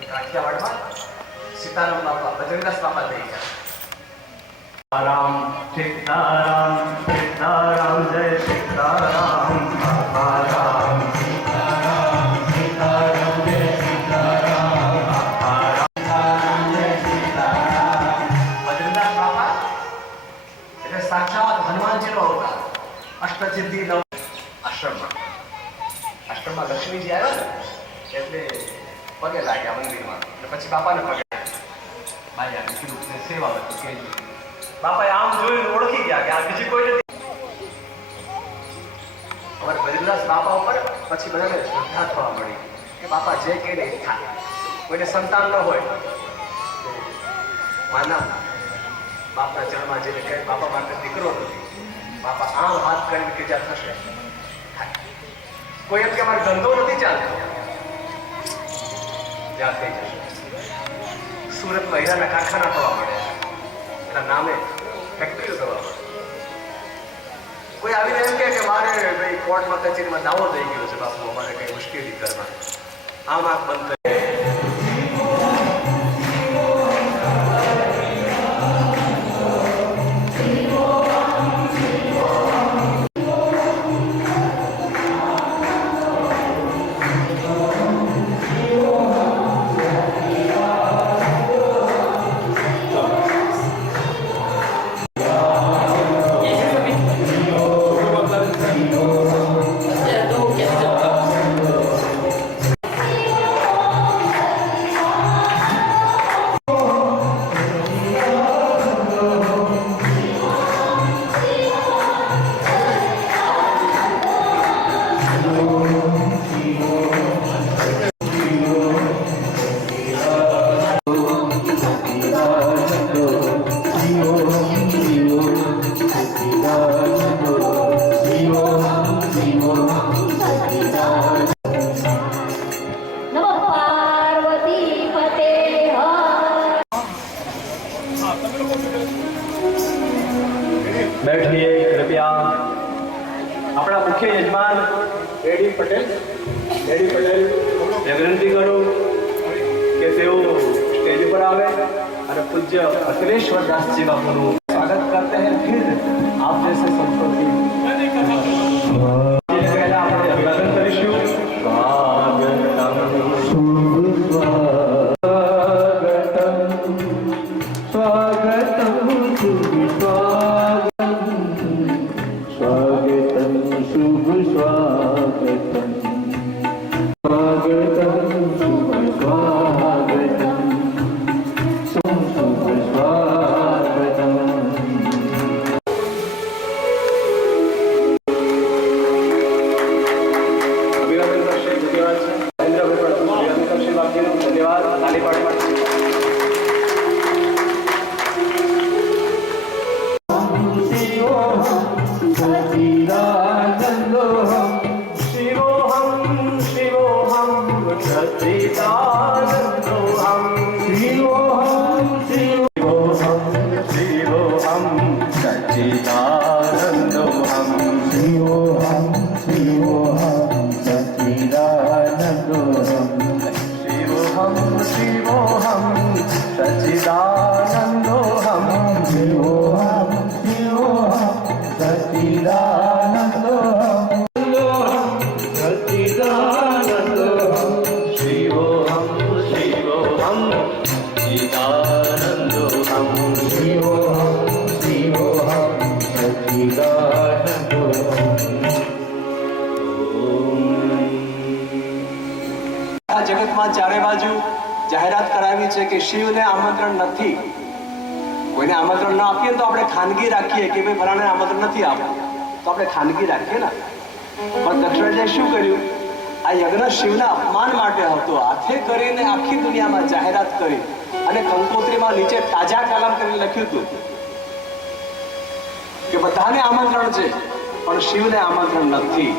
કાઠિયાવાડમાં સીતારામ બાપા બજરંગદાસ બાપા થઈ ગયા. રામ સીતારામ સીતારામ જય સીતારામ બાપા રામ સીતારામ સીતારામ જય સીતારામ બાપા રામ જય સીતારામ. બજરંગદાસ બાપા એટલે સાક્ષાત હનુમાનજીનો અવતાર. અષ્ટસિદ્ધિ નવ આશ્રમમાં લક્ષ્મીજી આવ્યા ને એટલે પગે લાગ્યા મંદિરમાં. એટલે પછી બાપાને પગે ભાઈ આ કીધું સેવા હતું કે બાપાએ આમ જોઈને ઓળખી ગયા કે આ બીજી કોઈ નથી. અમારે બજરંગદાસ બાપા ઉપર પછી બધાને શ્રદ્ધા થવા મળી કે બાપા જે કહે ને એ થાય. કોઈને સંતાન ન હોય માના બાપના ચરણમાં જઈને કહે બાપા માટે દીકરો નથી. બાપા આમ હાથ કરીને કે જ્યાં થશે કોઈ એમ કે મારો ધંધો નથી ચાલતો જ્યાં થઈ જશે. સુરતમાં હીરાના કારખાના થવા મળ્યા, એના નામે ફેક્ટરીઓ થવા મળે. કોઈ આવીને એમ કે મારે ભાઈ કોર્ટમાં કચેરીમાં દાવો થઈ ગયો છે બાપુ, અમારે કઈ મુશ્કેલી કરવા આમ આંખ બંધ કરી. बैठिए कृपया. अपना मुख्य यजमान एडी पटेल विनंती करूँ कि तेओ स्टेज पर आवे और पूज्य अखिलेश्वर दास जी बापू स्वागत करते हैं. फिर आप जैसे संतों की अभिवादन करीशू. જગતમાં ચારે બાજુ જાહેરાત કરાવી છે કે શિવને આમંત્રણ નથી. કોઈને આમંત્રણ ન આપીએ તો આપણે ખાનગી રાખીએ કે ભાઈ ફલાણે આમંત્રણ નથી આપવું તો આપણે ખાનગી રાખીએ ને. પણ દક્ષિણાજીએ શું કર્યું? આ યજ્ઞ શિવના અપમાન માટે હતો. હાથે કરીને આખી દુનિયામાં જાહેરાત કરી અને કંકોત્રીમાં નીચે તાજા કલમ કરીને લખ્યું હતું કે બધાને આમંત્રણ છે પણ શિવને આમંત્રણ નથી.